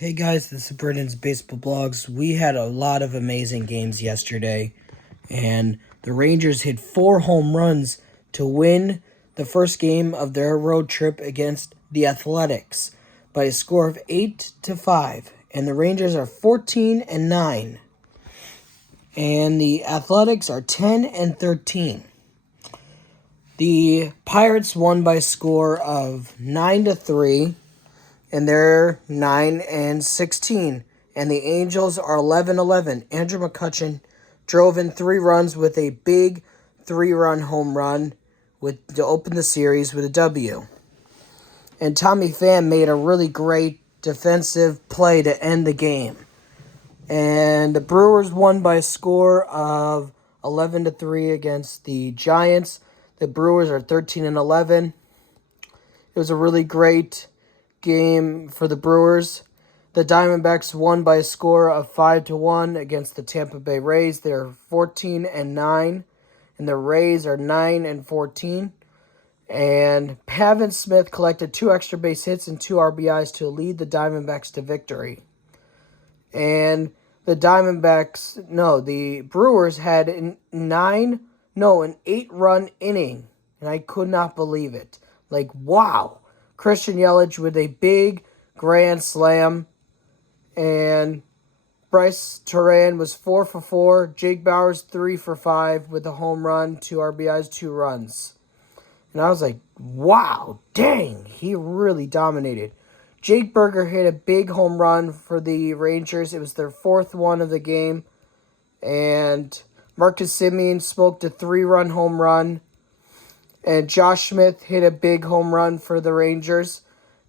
Hey guys, this is Britain's Baseball Blogs. We had a lot of amazing games yesterday, and the Rangers hit 4 home runs to win the first game of their road trip against the Athletics by a score of 8-5. And the Rangers are 14-9, and the Athletics are 10-13. The Pirates won by a score of 9-3. And they're 9-16. And the Angels are 11-11. Andrew McCutchen drove in 3 runs with a big 3-run home run to open the series with a W. And Tommy Pham made a really great defensive play to end the game. And the Brewers won by a score of 11-3 against the Giants. The Brewers are 13-11. It was a really great game for the Brewers. The Diamondbacks won by a score of 5-1 against the Tampa Bay Rays. They're 14-9, and the Rays are 9-14. And Pavin Smith collected 2 extra base hits and 2 RBIs to lead the Diamondbacks to victory. And the Brewers had an 8-run inning, and I could not believe it. Wow. Christian Yelich with a big grand slam, and Bryce Turan was 4 for 4. Jake Bauers 3 for 5 with a home run, 2 RBIs, 2 runs. And I was like, wow, dang, he really dominated. Jake Berger hit a big home run for the Rangers. It was their 4th one of the game. And Marcus Semien smoked a 3-run home run. And Josh Smith hit a big home run for the Rangers.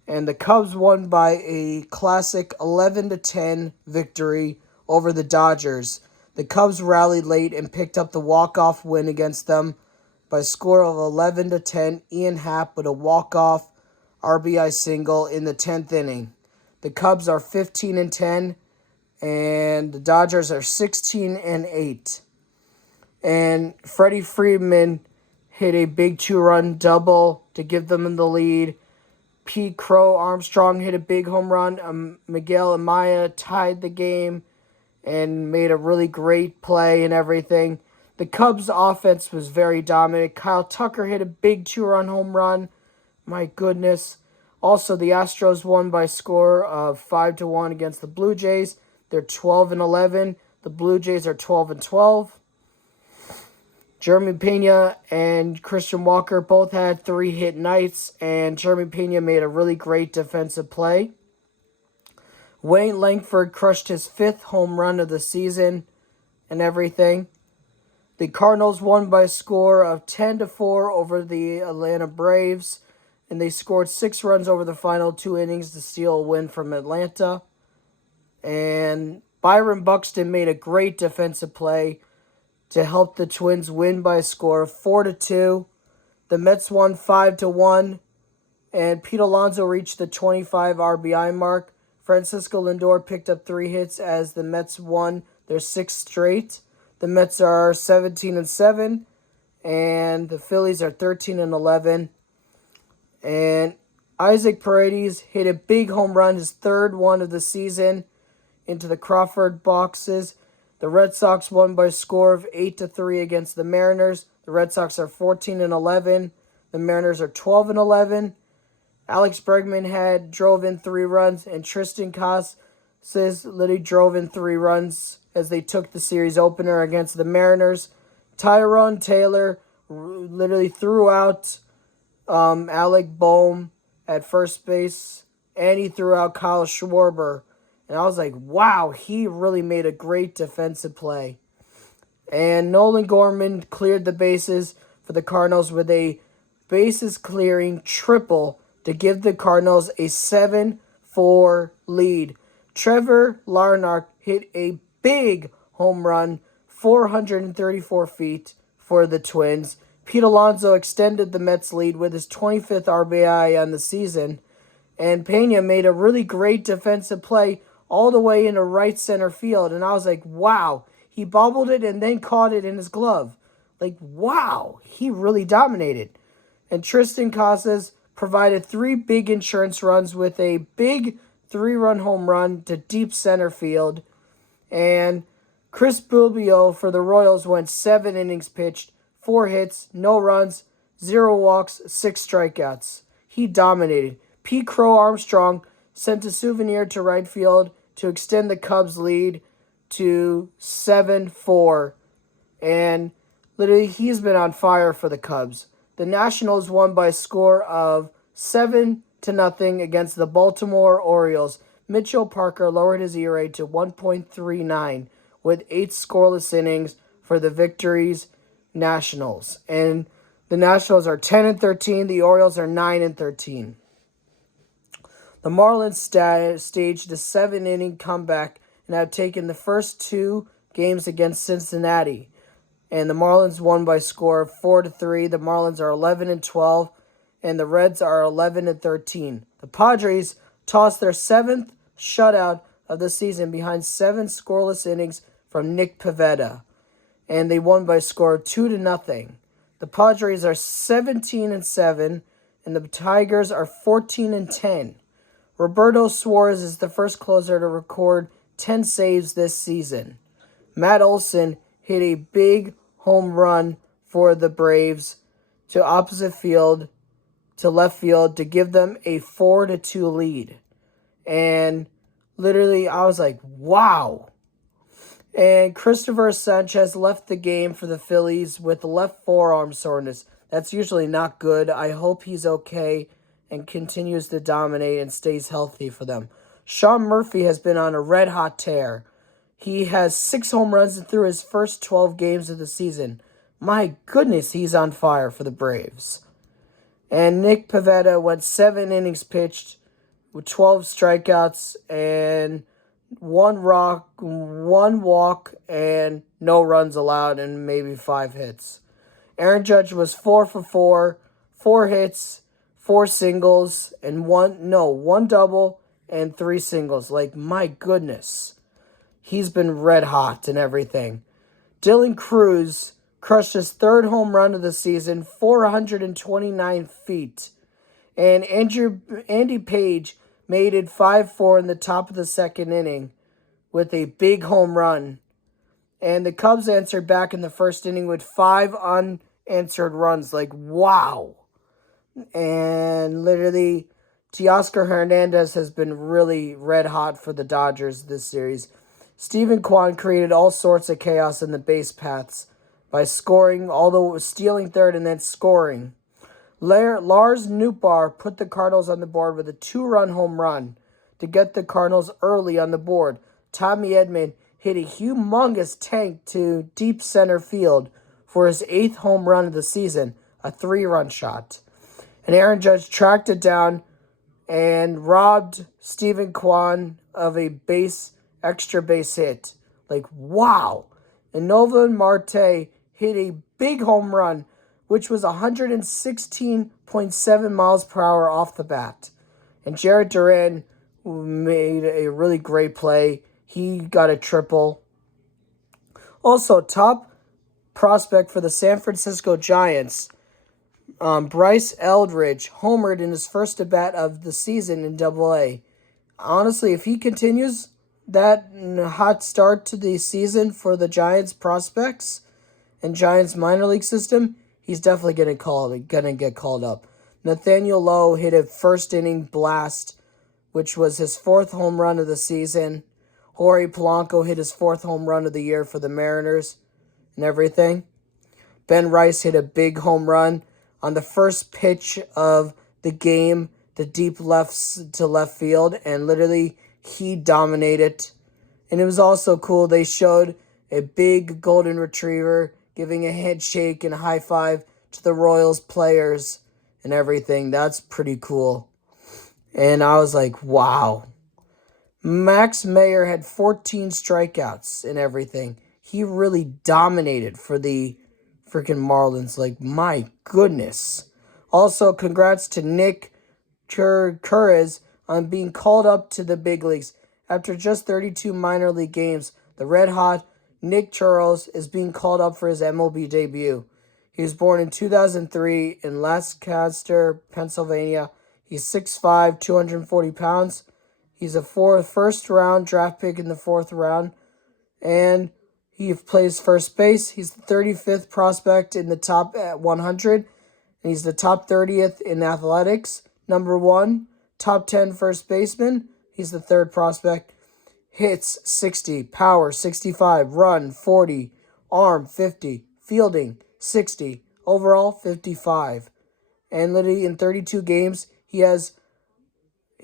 And the Cubs won by a classic 11-10 victory over the Dodgers. The Cubs rallied late and picked up the walk-off win against them by a score of 11-10. Ian Happ with a walk-off RBI single in the 10th inning. The Cubs are 15-10, and the Dodgers are 16-8. And Freddie Freeman hit a big 2-run double to give them the lead. Pete Crow Armstrong hit a big home run. Miguel Amaya tied the game and made a really great play and everything. The Cubs' offense was very dominant. Kyle Tucker hit a big 2-run home run. My goodness. Also, the Astros won by a score of 5-1 against the Blue Jays. They're 12-11. The Blue Jays are 12-12. Jeremy Pena and Christian Walker both had 3-hit nights, and Jeremy Pena made a really great defensive play. Wayne Langford crushed his 5th home run of the season and everything. The Cardinals won by a score of 10-4 over the Atlanta Braves, and they scored 6 runs over the final 2 innings to steal a win from Atlanta. And Byron Buxton made a great defensive play to help the Twins win by a score of 4-2. The Mets won 5-1, and Pete Alonso reached the 25 RBI mark. Francisco Lindor picked up 3 hits as the Mets won their 6th straight. The Mets are 17-7, and the Phillies are 13-11. And Isaac Paredes hit a big home run, his 3rd one of the season, into the Crawford boxes. The Red Sox won by a score of 8-3 against the Mariners. The Red Sox are 14-11. The Mariners are 12-11. Alex Bregman drove in 3 runs, and Tristan Casas literally drove in 3 runs as they took the series opener against the Mariners. Tyrone Taylor literally threw out Alec Boehm at first base, and he threw out Kyle Schwarber. And I was like, wow, he really made a great defensive play. And Nolan Gorman cleared the bases for the Cardinals with a bases-clearing triple to give the Cardinals a 7-4 lead. Trevor Larnach hit a big home run, 434 feet for the Twins. Pete Alonso extended the Mets' lead with his 25th RBI on the season. And Pena made a really great defensive play all the way into right center field. And I was like, wow, he bobbled it and then caught it in his glove. Wow, he really dominated. And Tristan Casas provided 3 big insurance runs with a big 3-run home run to deep center field. And Chris Bulbio for the Royals went 7 innings pitched, 4 hits, no runs, 0 walks, 6 strikeouts. He dominated. Pete Crow Armstrong sent a souvenir to right field to extend the Cubs' lead to 7-4. And literally, he's been on fire for the Cubs. The Nationals won by a score of 7-0 against the Baltimore Orioles. Mitchell Parker lowered his ERA to 1.39 with 8 scoreless innings for the victories Nationals. And the Nationals are 10-13. The Orioles are 9-13. The Marlins staged a 7-inning comeback and have taken the first 2 games against Cincinnati. And the Marlins won by a score of 4-3. The Marlins are 11-12, and the Reds are 11-13. The Padres tossed their 7th shutout of the season behind 7 scoreless innings from Nick Pivetta, and they won by a score of 2-0. The Padres are 17-7, and the Tigers are 14-10. Roberto Suarez is the first closer to record 10 saves this season. Matt Olson hit a big home run for the Braves to opposite field, to left field, to give them a 4-2 lead. And literally, I was like, wow. And Christopher Sanchez left the game for the Phillies with left forearm soreness. That's usually not good. I hope he's okay and continues to dominate and stays healthy for them. Sean Murphy has been on a red-hot tear. He has 6 home runs through his first 12 games of the season. My goodness, he's on fire for the Braves. And Nick Pivetta went 7 innings pitched with 12 strikeouts and 1 walk and no runs allowed and maybe 5 hits. Aaron Judge was 4 for 4, 4 hits, 4 singles, and one double and 3 singles. Like, my goodness. He's been red hot and everything. Dylan Cruz crushed his 3rd home run of the season, 429 feet. And Andy Page made it 5-4 in the top of the 2nd inning with a big home run. And the Cubs answered back in the 1st inning with 5 unanswered runs. Like, wow. And literally, Teoscar Hernandez has been really red hot for the Dodgers this series. Steven Kwan created all sorts of chaos in the base paths by scoring, although stealing 3rd and then scoring. Lars Nootbaar put the Cardinals on the board with a 2-run home run to get the Cardinals early on the board. Tommy Edman hit a humongous tank to deep center field for his 8th home run of the season, a 3-run shot. And Aaron Judge tracked it down and robbed Steven Kwan of a extra base hit. Like, wow. And Nolan Marte hit a big home run, which was 116.7 miles per hour off the bat. And Jarrett Duran made a really great play. He got a triple. Also, top prospect for the San Francisco Giants, Bryce Eldridge, homered in his first at-bat of the season in Double-A. Honestly, if he continues that hot start to the season for the Giants prospects and Giants minor league system, he's definitely gonna get called up. Nathaniel Lowe hit a 1st inning blast, which was his 4th home run of the season. Jorge Polanco hit his 4th home run of the year for the Mariners and everything. Ben Rice hit a big home run on the first pitch of the game, the deep left to left field, and literally he dominated. And it was also cool. They showed a big golden retriever giving a handshake and a high five to the Royals players and everything. That's pretty cool. And I was like, wow. Max Meyer had 14 strikeouts and everything. He really dominated for the freaking Marlins. Like, my goodness. Also, congrats to Nick Kurez on being called up to the big leagues. After just 32 minor league games, the red-hot Nick Churros is being called up for his MLB debut. He was born in 2003 in Lancaster, Pennsylvania. He's 6'5", 240 pounds. He's a first round draft pick in the 4th round, and he plays first base. He's the 35th prospect in the top 100, and he's the top 30th in athletics. Number 1, top 10 first baseman. He's the 3rd prospect. Hits 60, power 65, run 40, arm 50, fielding 60, overall 55. And literally in 32 games, he has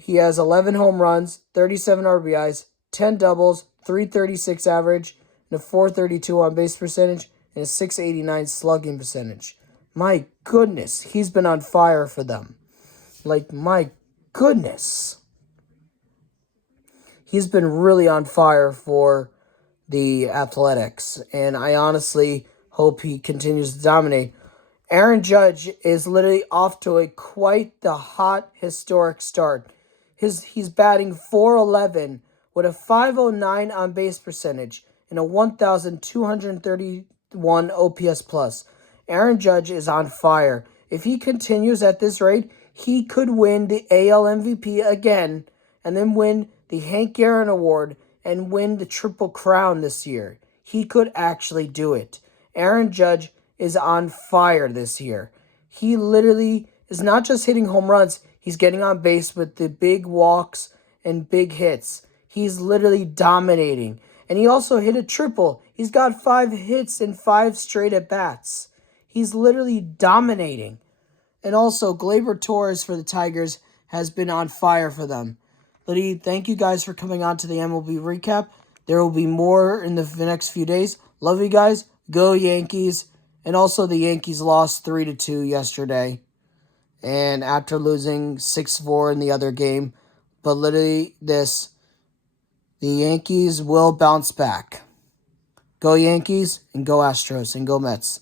11 home runs, 37 RBIs, 10 doubles, 336 average, and a 432 on base percentage, and a 689 slugging percentage. My goodness, he's been on fire for them. Like, my goodness. He's been really on fire for the Athletics, and I honestly hope he continues to dominate. Aaron Judge is literally off to quite the hot, historic start. He's batting .411 with a .509 on base percentage and a 1,231 OPS plus. Aaron Judge is on fire. If he continues at this rate, he could win the AL MVP again and then win the Hank Aaron Award and win the Triple Crown this year. He could actually do it. Aaron Judge is on fire this year. He literally is not just hitting home runs, he's getting on base with the big walks and big hits. He's literally dominating. And he also hit a triple. He's got 5 hits and 5 straight at-bats. He's literally dominating. And also, Gleyber Torres for the Tigers has been on fire for them. Liddy, thank you guys for coming on to the MLB recap. There will be more in the next few days. Love you guys. Go Yankees. And also, the Yankees lost 3-2 yesterday. And after losing 6-4 in the other game. But literally, the Yankees will bounce back. Go Yankees, and go Astros, and go Mets.